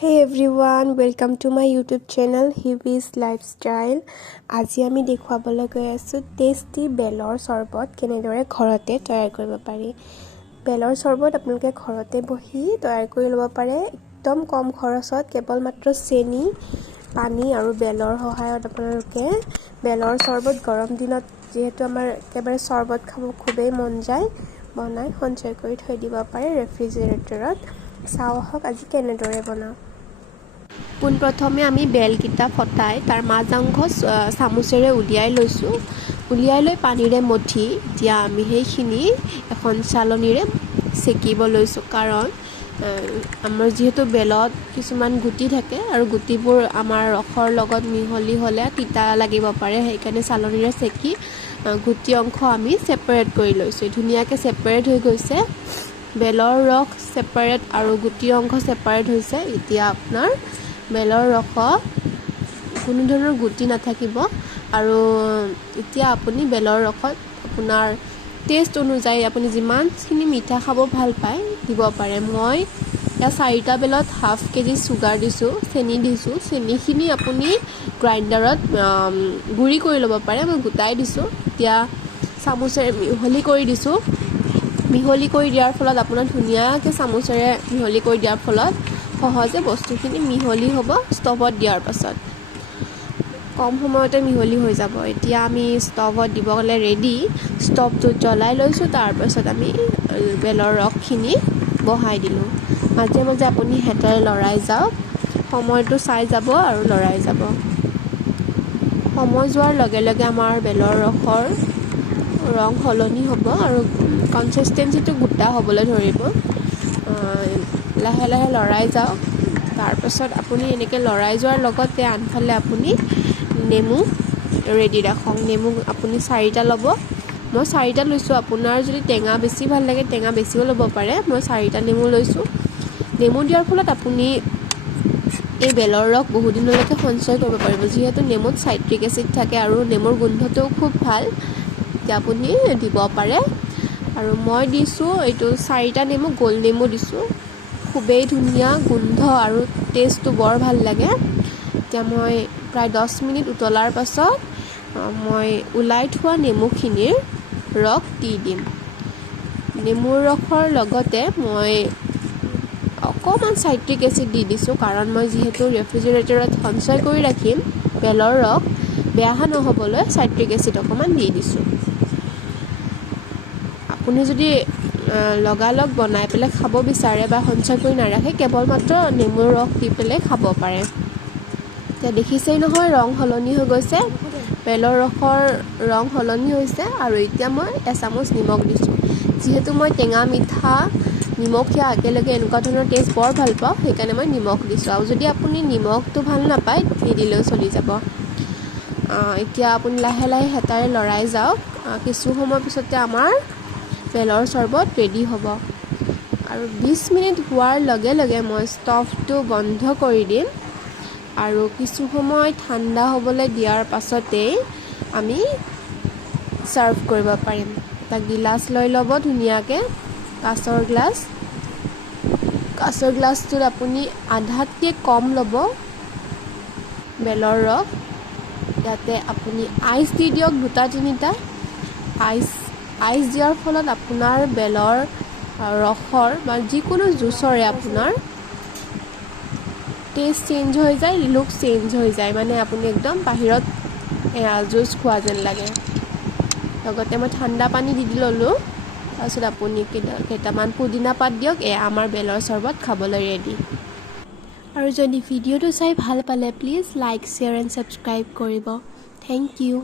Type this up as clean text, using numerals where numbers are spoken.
Hey everyone, welcome to my YouTube channel Hivi's Lifestyle. আজি আমি দেখুৱাবলৈ গৈ আছো টেষ্টি বেলৰ চৰবত কেনেদৰে ঘৰতে তৈয়াৰ কৰিব পাৰি। বেলৰ চৰবত আপোনালোকে ঘৰতে বহি তৈয়াৰ কৰি ল'ব পাৰে একদম কম খৰচত কেৱল মাত্ৰ চেনি, পানী আৰু বেলৰ সহায়ত আপোনালোকে বেলৰ চৰবত গৰম দিনত যেহেতু আমাৰ একেবাৰে চৰবত খাব খুবেই মন যায় বনাই সঞ্চয় কৰি থৈ দিব পাৰে ৰেফ্ৰিজাৰেটৰত। চাওক আজি কেনেদৰে বনাওঁ। পোনপ্ৰথমে আমি বেলকিটা ফটাই তাৰ মাজ অংশ চামুচেৰে উলিয়াই লৈছোঁ। উলিয়াই লৈ পানীৰে মঠি এতিয়া আমি সেইখিনি এখন চালনীৰে চেকিব লৈছোঁ, কাৰণ আমাৰ যিহেতু বেলত কিছুমান গুটি থাকে আৰু গুটিবোৰ আমাৰ ৰসৰ লগত মিহলি হ'লে তিতা লাগিব পাৰে, সেইকাৰণে চালনীৰে চেকি গুটি অংশ আমি ছেপাৰেট কৰি লৈছোঁ। ধুনীয়াকৈ ছেপাৰেট হৈ গৈছে, বেলৰ ৰস ছেপাৰেট আৰু গুটি অংশ ছেপাৰেট হৈছে। এতিয়া আপোনাৰ বেলৰ ৰসত কোনো ধৰণৰ গুটি নাথাকিব আৰু এতিয়া আপুনি বেলৰ ৰসত আপোনাৰ টেষ্ট অনুযায়ী আপুনি যিমানখিনি মিঠা খাব ভাল পায় দিব পাৰে। মই এতিয়া 4টা বেলত হাফ কেজি চুগাৰ দিছোঁ, চেনি দিছোঁ। চেনিখিনি আপুনি গ্ৰাইণ্ডাৰত গুড়ি কৰি ল'ব পাৰে, মই গোটাই দিছোঁ। এতিয়া চামুচেৰে মিহলি কৰি দিছোঁ। মিহলি কৰি দিয়াৰ ফলত আপোনাৰ ধুনীয়াকৈ চামুচেৰে মিহলি কৰি দিয়াৰ ফলত সহজে বস্তুখিনি মিহলি হ'ব। ষ্টভত দিয়াৰ পাছত কম সময়তে মিহলি হৈ যাব। এতিয়া আমি ষ্টভত দিবলৈ ৰেডি। ষ্টভটো জ্বলাই লৈছোঁ, তাৰপাছত আমি বেলৰ ৰসখিনি বহাই দিলোঁ। মাজে মাজে আপুনি হেতাৰে লৰাই যাওক, সময়টো চাই যাব আৰু লৰাই যাব। সময় যোৱাৰ লগে লগে আমাৰ বেলৰ ৰসৰ ৰং সলনি হ'ব আৰু কনচিষ্টেঞ্চিটো গোটা হ'বলৈ ধৰিব। লাহে লাহে লৰাই যাওক। তাৰপাছত আপুনি এনেকৈ লৰাই যোৱাৰ লগতে আনফালে আপুনি নেমু ৰেডি ৰাখক। নেমু আপুনি 4টা ল'ব, মই 4টা লৈছোঁ। আপোনাৰ যদি টেঙা বেছি ভাল লাগে টেঙা বেছিও ল'ব পাৰে। মই 4টা নেমু লৈছোঁ। নেমু দিয়াৰ ফলত আপুনি এই বেলৰ ৰস বহুদিনলৈকে সঞ্চয় কৰিব পাৰিব, যিহেতু নেমুত চাইট্ৰিক এচিড থাকে আৰু নেমুৰ গোন্ধটোও খুব ভাল। এতিয়া আপুনি দিব পাৰে। আৰু মই দিছোঁ এইটো 4টা নেমু, গোল নেমু দিছোঁ। খুবেই ধুনীয়া গোন্ধ আৰু টেষ্টটো বৰ ভাল লাগে। এতিয়া মই প্ৰায় 10 মিনিট উতলাৰ পাছত মই ওলাই থোৱা নেমুখিনিৰ ৰস দি দিম। নেমুৰ ৰসৰ লগতে মই অকণমান চাইট্ৰিক এচিড দি দিছোঁ, কাৰণ মই যিহেতু ৰেফ্ৰিজাৰেটৰত সঞ্চয় কৰি ৰাখিম বেলৰ ৰস বেয়া নহ'বলৈ চাইট্ৰিক এচিড অকণমান দি দিছোঁ। আপুনি যদি লগালগ বনাই পেলাই খাব বিচাৰে বা সঞ্চয় কৰি নাৰাখে, কেৱল মাত্ৰ নেমুৰ ৰস দি পেলাই খাব পাৰে। এতিয়া দেখিছেই নহয় ৰং সলনি হৈ গৈছে, বেলৰ ৰসৰ ৰং সলনি হৈছে। আৰু এতিয়া মই এচামুচ নিমখ দিছোঁ। যিহেতু মই টেঙা মিঠা নিমখীয়া একেলগে এনেকুৱা ধৰণৰ টেষ্ট বৰ ভাল পাওঁ, সেইকাৰণে মই নিমখ দিছোঁ। আৰু যদি আপুনি নিমখটো ভাল নাপায় নিদিলেও চলি যাব। এতিয়া আপুনি লাহে লাহে হেতাৰে লৰাই যাওক। কিছু সময় পিছতে আমাৰ বেলৰ চৰবত ৰেডি হ'ব। আৰু 20 মিনিট হোৱাৰ লগে লগে মই ষ্টভটো বন্ধ কৰি দিম আৰু কিছু সময় ঠাণ্ডা হ'বলৈ দিয়াৰ পাছতেই আমি ছাৰ্ভ কৰিব পাৰিম। এটা গিলাচ লৈ ল'ব ধুনীয়াকৈ, কাঁচৰ গ্লাছ। কাঁচৰ গ্লাছটোত আপুনি আধাতকৈ কম ল'ব বেলৰ ৰস। ইয়াতে আপুনি আইচ দি দিয়ক 2-3টা। আইচ দিয়াৰ ফলত আপোনাৰ বেলৰ ৰসৰ বা যিকোনো জুচৰে আপোনাৰ টেষ্ট চেঞ্জ হৈ যায়, লুক চেঞ্জ হৈ যায়। মানে আপুনি একদম বাহিৰত জুচ খোৱা যেন লাগে। লগতে মই ঠাণ্ডা পানী দি ল'লোঁ। তাৰপিছত আপুনি কেইটামান পুদিনা পাত দিয়ক। আমাৰ বেলৰ চৰবত খাবলৈ ৰেডি। আৰু যদি ভিডিঅ'টো চাই ভাল পালে please like, share and subscribe কৰিব। Thank U.